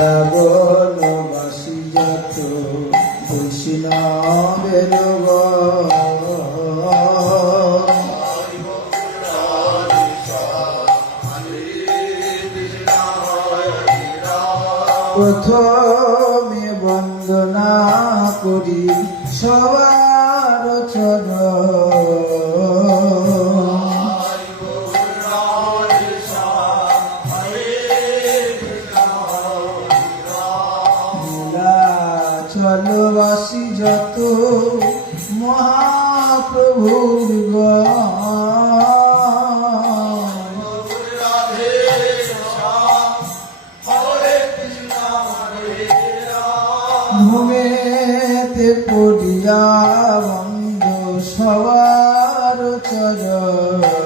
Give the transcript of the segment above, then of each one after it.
বৃন্দাবনবাসী যত বৈষ্ণবের প্রথমে বন্দনা করি সবার ঘুমেতে পড়িয়া বন্ধ সবার চর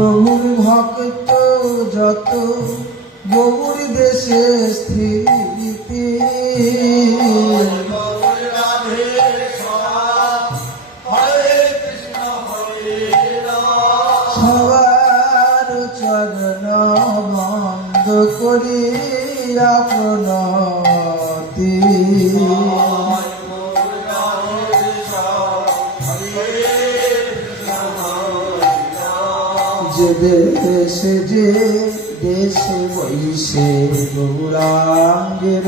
মহাপ্রভুর ভক্ত যত গৌর দেশে স্থিতি সবার চরণ বন্ধ করি আপনতি দেশে যে দেশে বৈশে গৌরাঙ্গের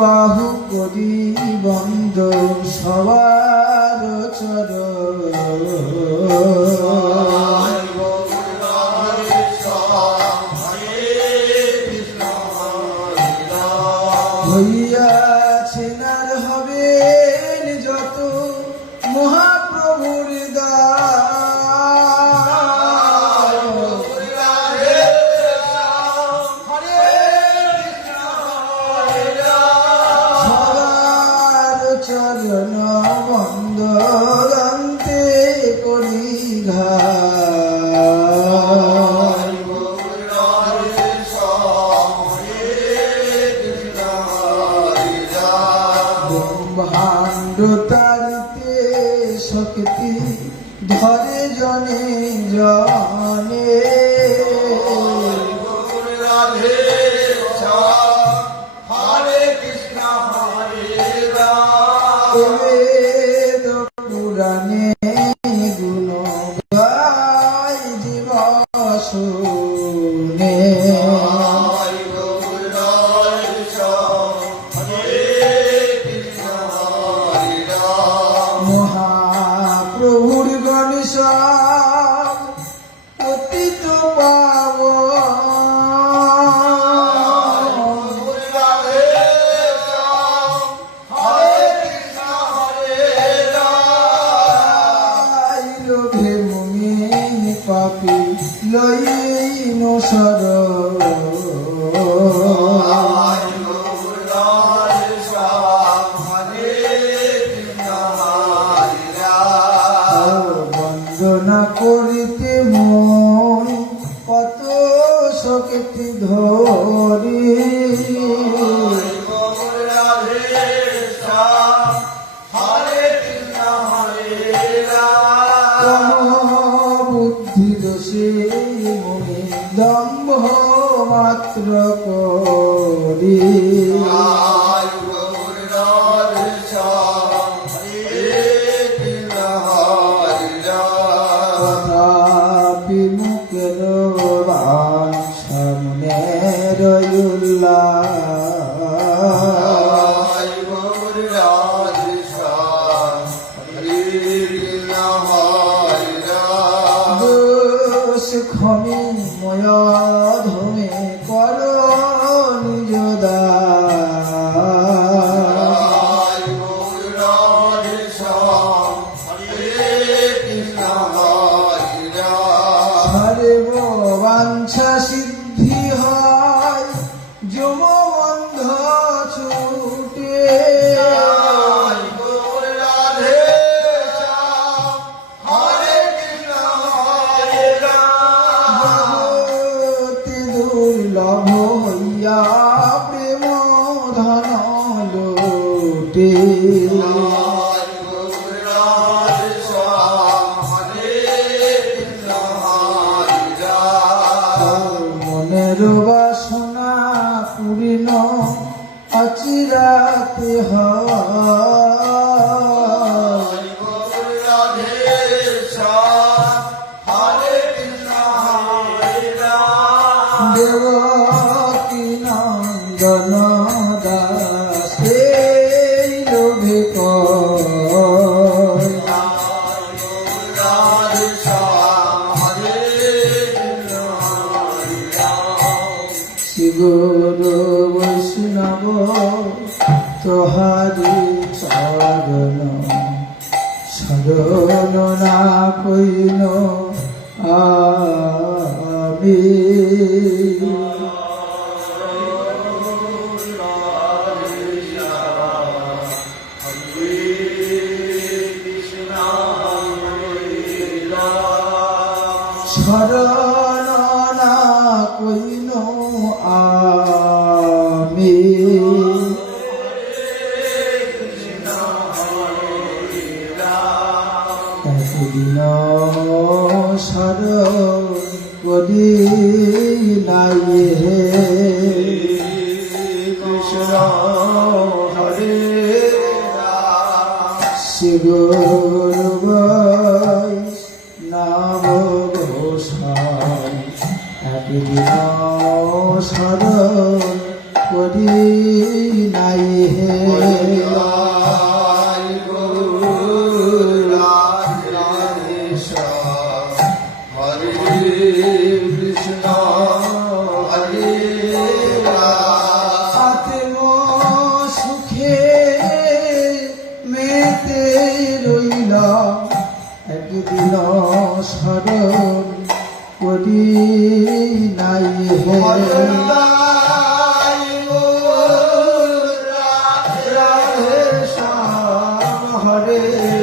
বাহু করি বন্ধ সবার চর ব্রহ্মাণ্ড তারিতে শক্তি ধরে জনে জনে। বেদ পাপি লইন 라 বৈষ্ণব তোহারি চরণ সরণ না কইন আমি। গুরু ভাই নাম গোসাই। একদিন সাধন করি ঘরে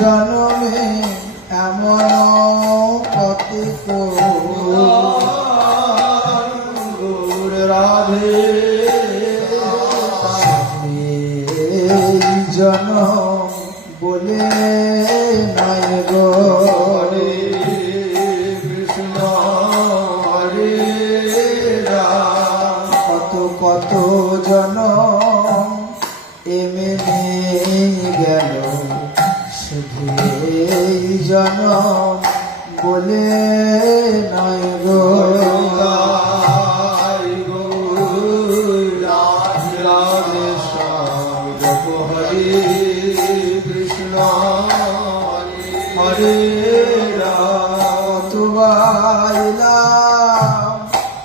já não হরে কতবাইলাম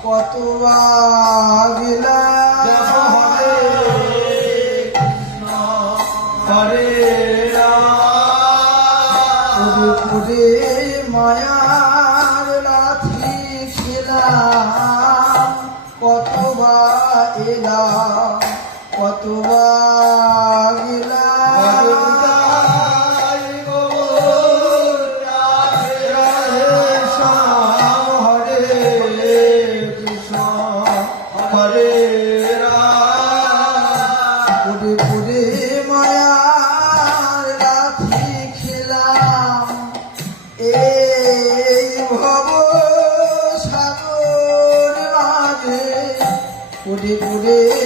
কতবাগিলাম হরে হরে পুরে মায়া ঘুরে ঘুরে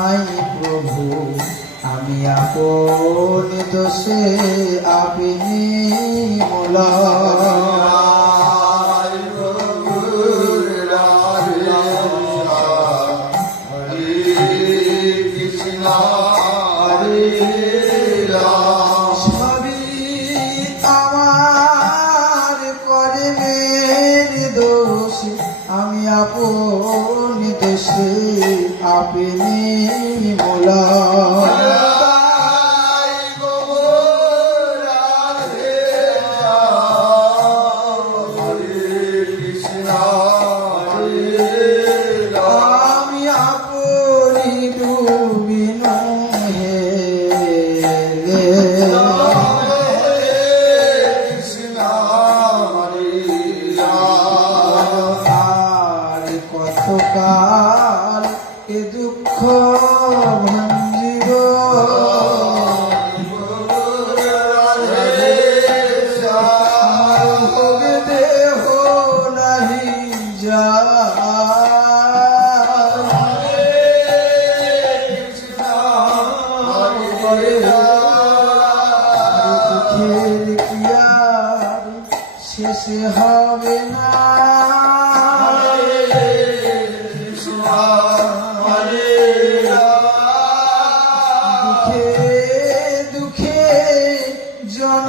নাই প্রভু আমি আপনি দোষে আপনি মোলা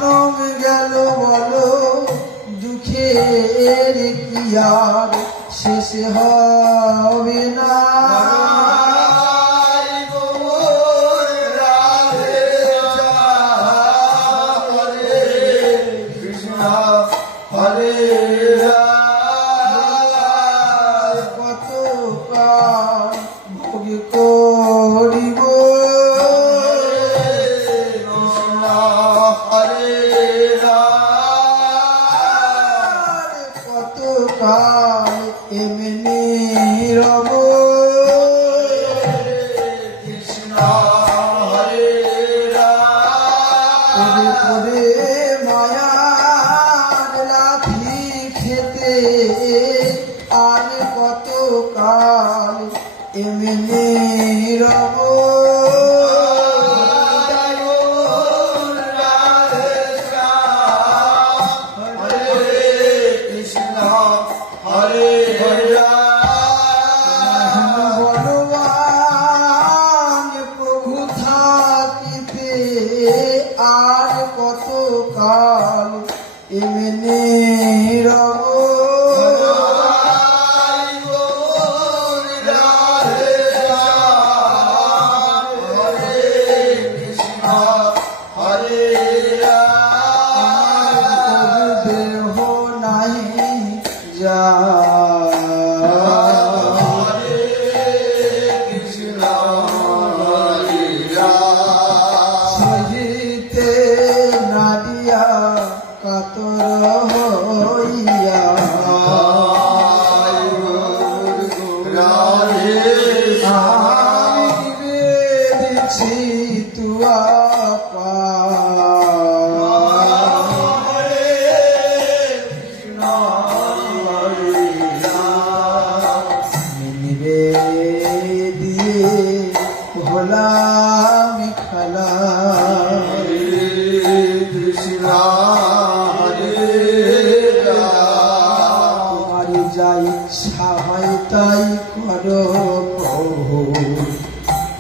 জনম গেল বলো দুঃখের কি আর শেষ হবে না? Eu me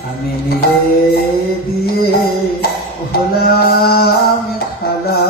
আমি নিজে দিয়ে হলাম খালা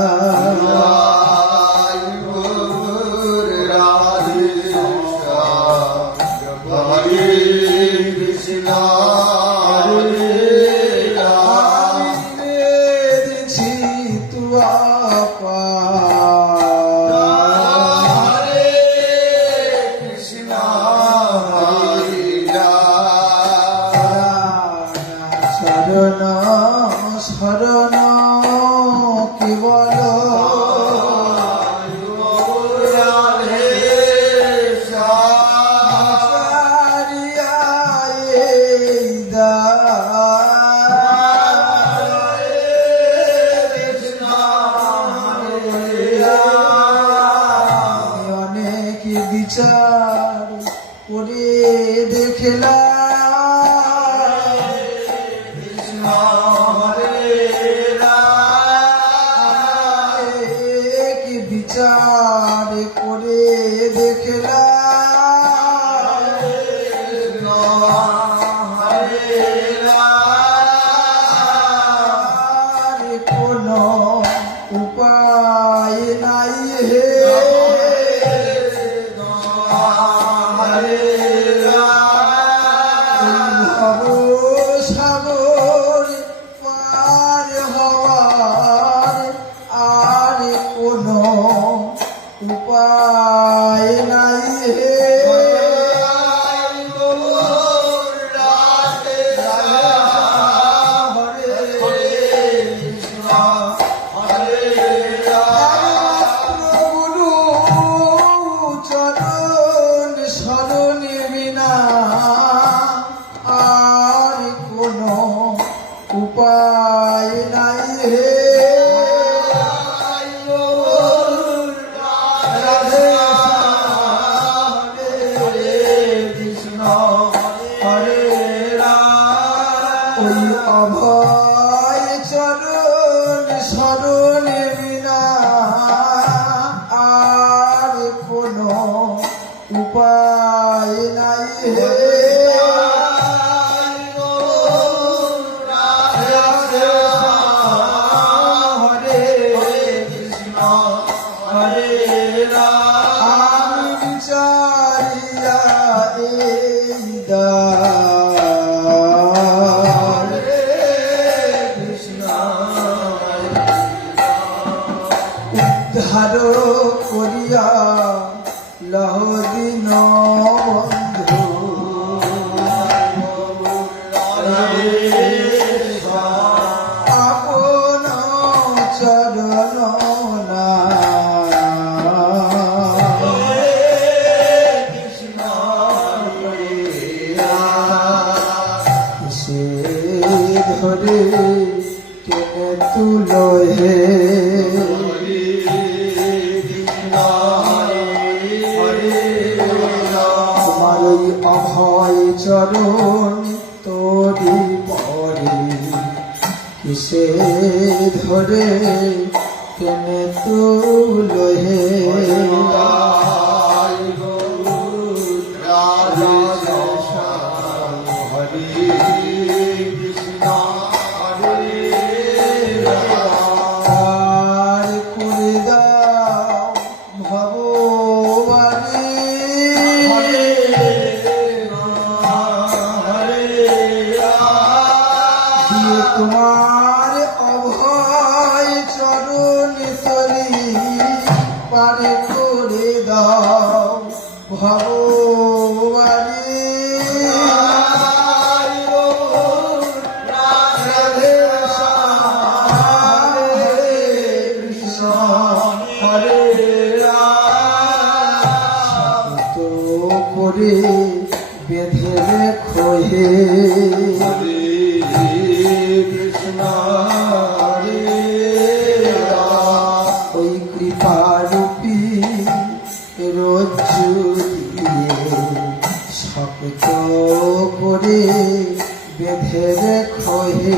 বেঁধে দেখো হে।